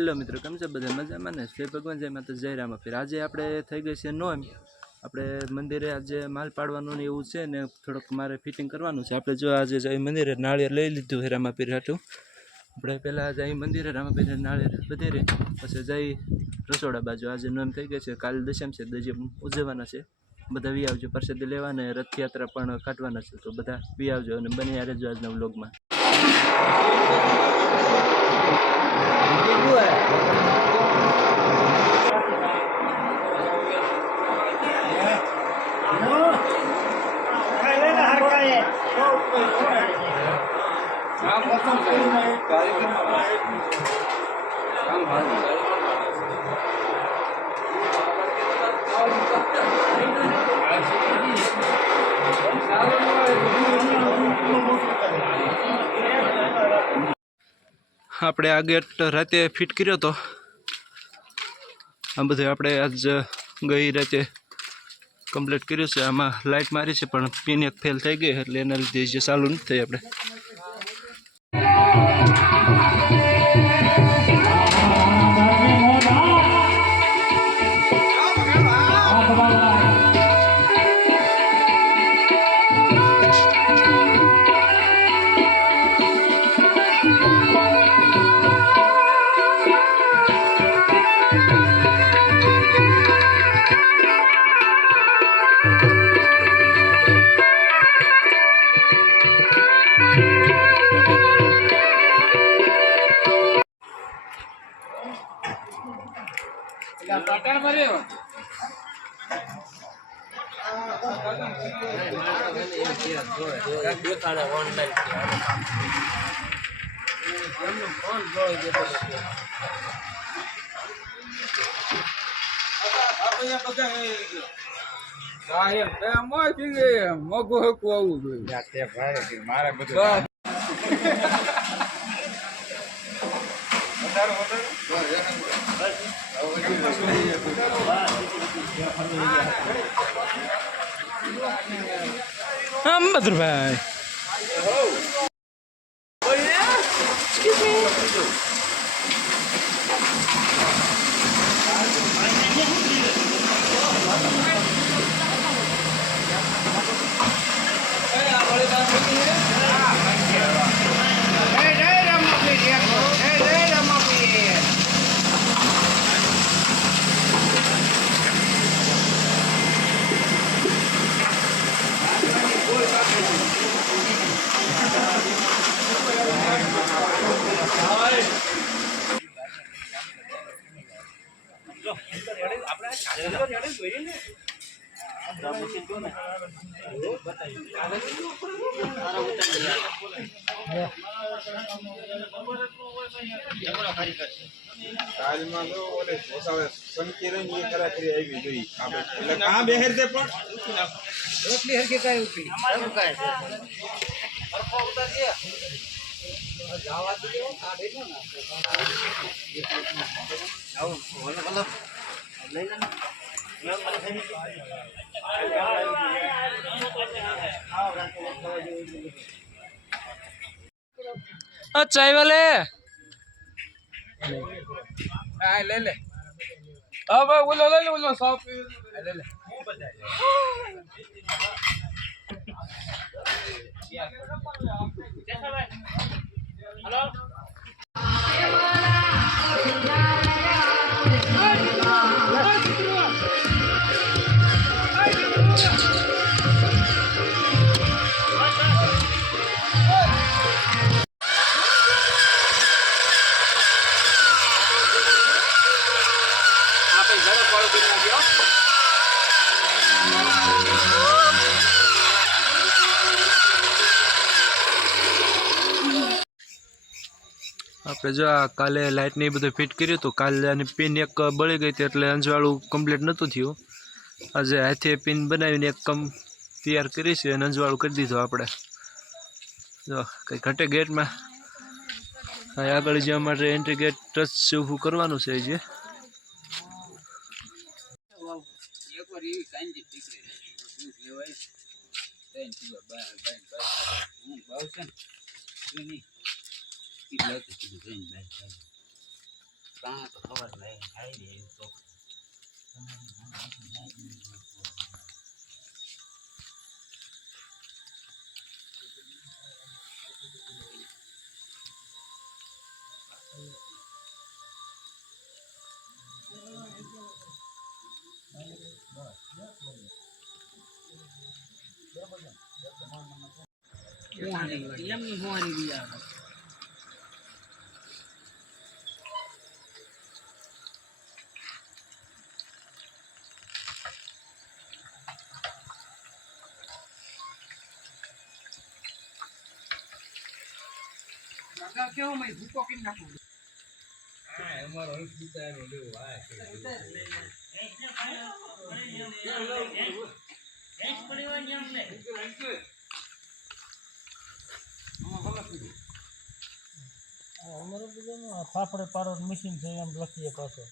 Hello મિત્રો, કેમ છે બધા મજામાં ને? જય ભગવાન, જય માતા, જય રામ. ફેર આજે આપણે થઈ ગઈ છે નોમ. આપણે મંદિરે આજે માલ પાડવાનું ને એવું છે ને થોડુંક મારે ફિટિંગ કરવાનું છે. આપણે જો આજે જઈ મંદિરે નાળિયેર લઈ લીધું છે રામાપીર હાટું. આપણે પહેલાં જઈ મંદિરે રામાપીર નાળિયેર બધેરે પછી જઈ રસોડા બાજુ. આજે નોમ થઈ ગઈ છે, કાલ દશમ છે, દજમ ઉજવવાના છે. બધા વી આવજો, પ્રસાદી લેવાના, રથયાત્રા પણ કાઢવાના છે, તો બધા વી આવજો અને બની યારે જો આજના વ્લોગમાં. આપણે આ ગેટ રાતે ફિટ કર્યો હતો. આ બધું આપણે આજ ગઈ રાતે કમ્પ્લીટ કર્યું છે. આમાં લાઇટ મારી છે પણ પિન એક ફેલ થઈ ગઈ એટલે એના લીધે જે ચાલુ નથી થઈ. આપણે મોઘું હકવું આવવું જોઈએ મારે બધું. ભાઈ चाय वाले ले ले अब बोलो ले ले बोलो सब ले ले हेलो આપણે જો આ કાલે લાઇટ ને બધું ફિટ કર્યું હતું. કાલે આની પિન એક બળી ગઈ હતી એટલે અંજવાળું કમ્પ્લીટ નહોતું થયું. આજે હાથે પિન બનાવીને એક તૈયાર કરી છે અને અંજવાળું કરી દીધું. આપણે જો કંઈ ઘટે ગેટમાં આગળ જવા માટે એન્ટ્રી ગેટ ટચ ઊભું કરવાનું છે. જે કાં તો ખબર નહીં આવી દે તો લંબી હોવાની બી કેવો મેં ભૂકો કરી નાખું હા અમારો પિતાનો લેવો આ અમારે બધું ફાફડે પાડવાનું મશીન છે એમ લખીએ પાછો